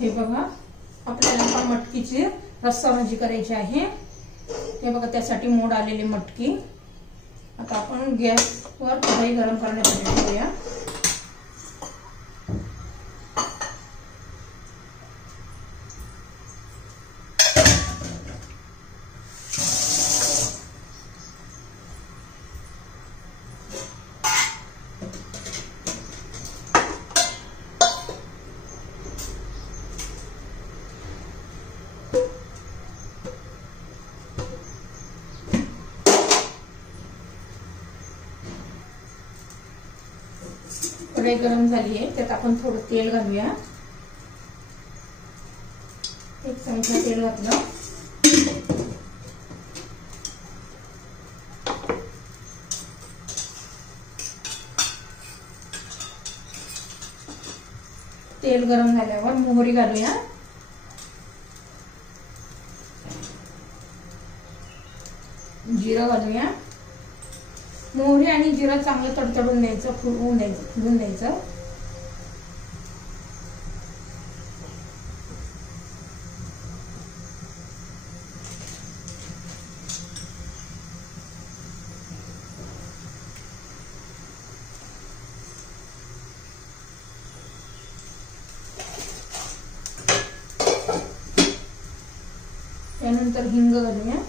हे बघा, आपल्याला आता मटकीची रस्सा भाजी करायची आहे। हे बघा, त्यासाठी मोड आलेली मटकी। आता आपण गॅसवर कढई गरम करण्यासाठी ठेवूया। कढई गरम झाली आहे, त्यात आपण थोडं तेल घालूया। 1 चमचा तेल घातलं। तेल गरम झाल्यावर मोहरी घालूया। जिरं घालूया। मोहरी आणि जिरं चांगलं तडतडून द्यायचं, फुलवून द्यायचं। त्यानंतर हिंग घालूया।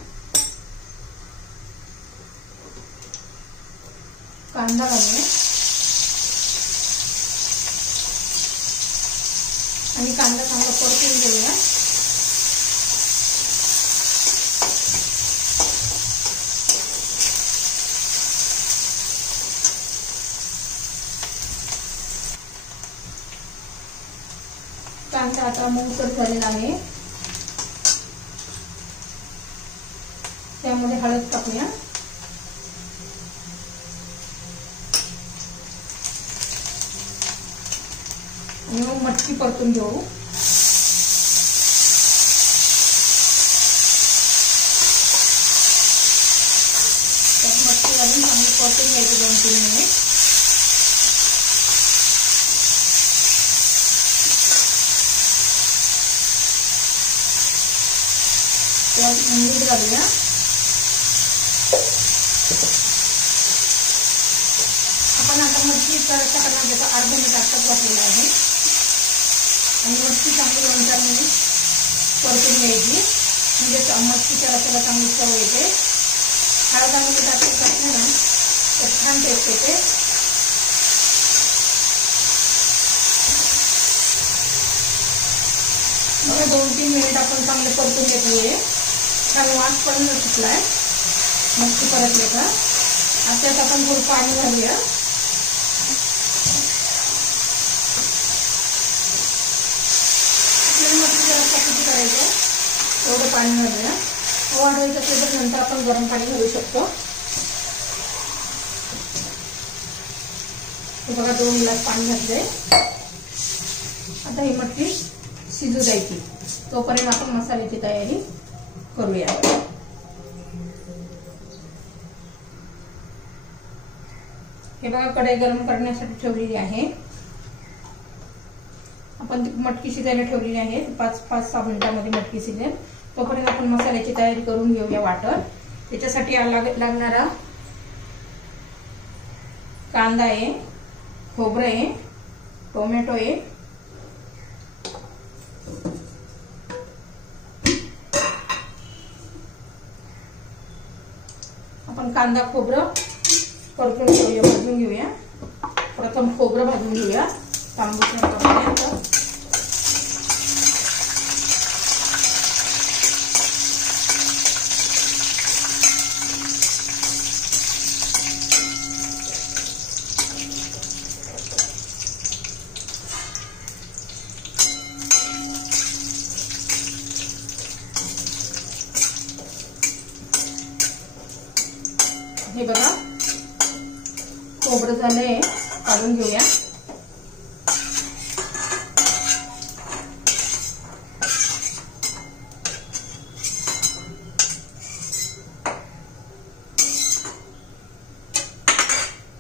कांदा घालूया आणि कांदा चांगला परतून घेऊया। कांदा आता मऊसर झालेला आहे, त्यामध्ये हळद टाकूया। आणि मग मटकी परतून घेऊ। त्यात मटकी घालून चांगली परतून घ्यायची 2-3 मिनिट। त्यात मीठ घालूया। आपण आता मटकी रस्सा करण्याचा 8 मिनिट आताच वाटलेला आहे आणि मटकी चांगली 2-4 मिनिट परतून घ्यायची, म्हणजे मटकीच्या रस्स्याला चांगली चव येते। हळद आणि मीठ टाकलं ना तर छान टेस्ट येते। मग 2-3 मिनिट आपण चांगले परतून घेतोय, छान वास पण सुटलाय मटकी परतले का। त्यात आपण थोडं पाणी घालूया। मटकीचा रस्सा किती करायचा तेवढं पाणी घालूया। वाढवायचं असेल तर नंतर आपण गरम पाणी घालू शकतो। हे बघा, 2 ग्लास पाणी घातलंय। आता ही मटकी शिजू द्यायची, तोपर्यंत आपण मसाल्याची तयारी करूया। हे बघा, कढई गरम करण्यासाठी ठेवलेली आहे। आपण मटकी शिजायला ठेवलेली आहे। 5-6 मिनिटांमध्ये मटकी शिजेल, तोपर्यंत आपण मसाल्याची तयारी करून घेऊया वाटण। त्याच्यासाठी लागणारा कांदा आहे, खोबरं आहे, टोमॅटो आहे, आपण कांदा खोबरं परतून घेऊया, भाजून घेऊया। प्रथम खोबरं भाजून घेऊया तांबूस होईपर्यंत। हे बघा, खोबरं झालंय, काढून घेऊया।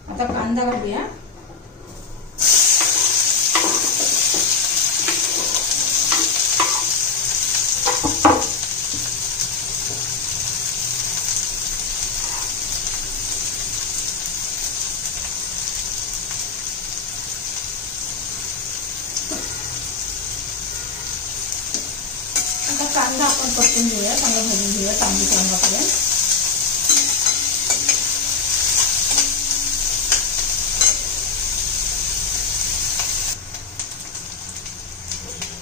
आता कांदा घालूया। आता कांदा आपण परतून घेऊया, चांगला भाजून घेऊया तांबूस रंगापर्यंत.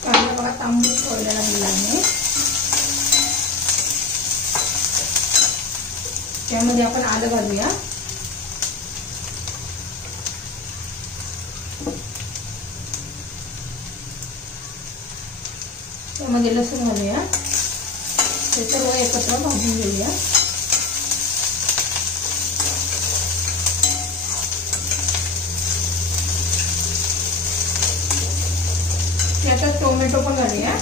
कांदा बघा तांबूस फोडलेला दिला आहे. त्यामध्ये आपण आलं घालूया. त्यामध्ये लसूण घालूया. ते सर्व एकत्र भाजून घेऊया. त्यातच टोमॅटो पण घालूया.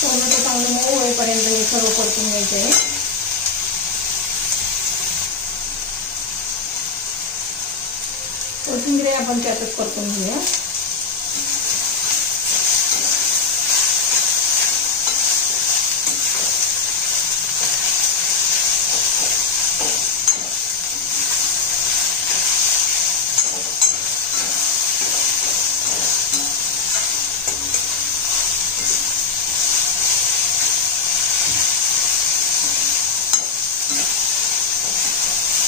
टोमॅटो चांगलं मऊ होईपर्यंत हे सर्व परतून घ्यायचं आहे. कोथिंबीर आपण त्यातच परतून घेऊया.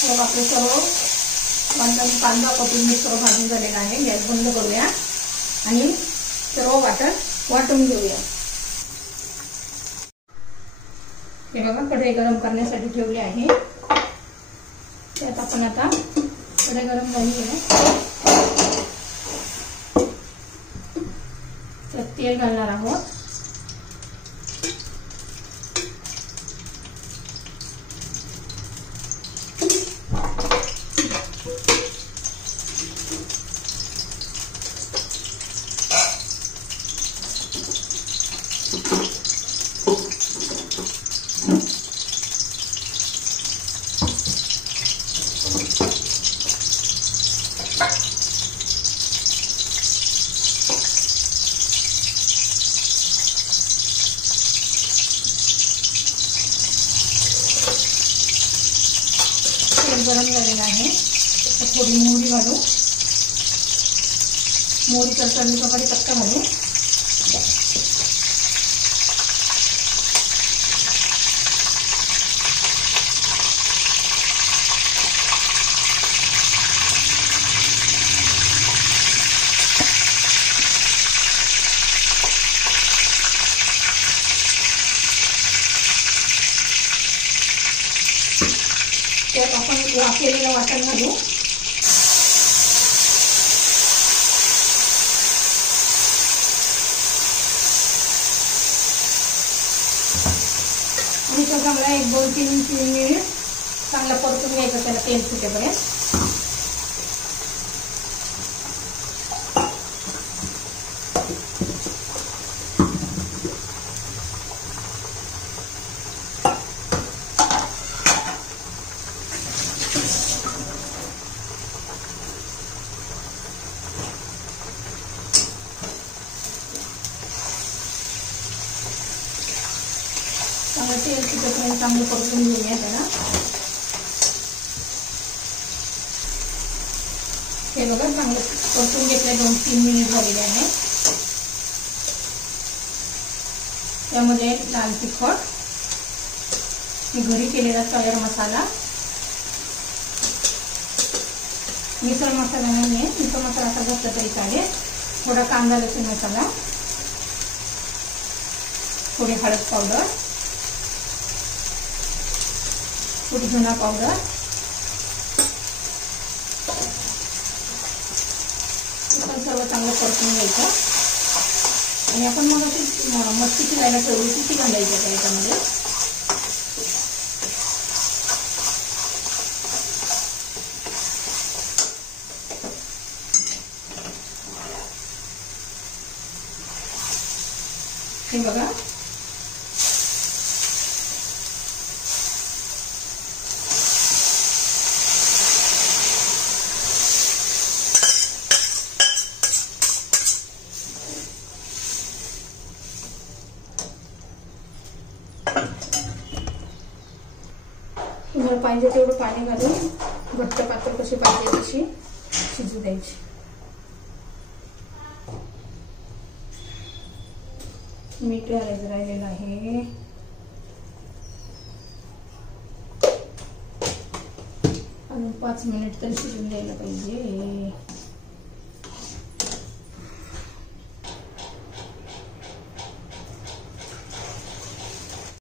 मग आपले सर्व कांदा कोथिंबीर सर्व भाजून झालेला आहे. गॅस बंद करूया आणि सर्व वाटून घेऊया. हे बघा कढई गरम करण्यासाठी ठेवली आहे. त्यात आपण आता कढई गरम झाली आहे. त्यात तेल घालणार आहोत. गरम झालेला आहे. थोडी मोहरी घालू. मोहरी तडतडली का कच्चा घालू. त्यात आपण वाफलेलं वाटण घालू. आणि तो चांगला 1-2-3 मिनिट चांगला परतून घ्यायचा त्याला तेल सुटेपर्यंत. चांगलं तेल सुटेपर्यंत चांगलं परतून घेऊया त्याला. हे बघा चांगलं परतून घेतलं. 2-3 मिनिट झालेले आहे. त्यामध्ये लाल तिखट, मी घरी केलेला तयार मसाला, मिसळ मसाला नाही आहे, मिसळ मसाला असा घातला तरी चालेल. थोडा कांदा लसूण मसाला, थोडी हळद पावडर, थोडी धना पावडर, सर्व चांगलं परतून घ्यायचं. आणि आपण मग मच्छी शिजायला ठेवली ती घालायची त्याच्यामध्ये. हे बघा आपल्याला पाहिजे तेवढं पाणी घालून घट्ट पातळ कशी पाहिजे तशी शिजू द्यायची. मीठ घालायचं राहिलेलं आहे. अजून 5 मिनिट तरी शिजून द्यायला पाहिजे.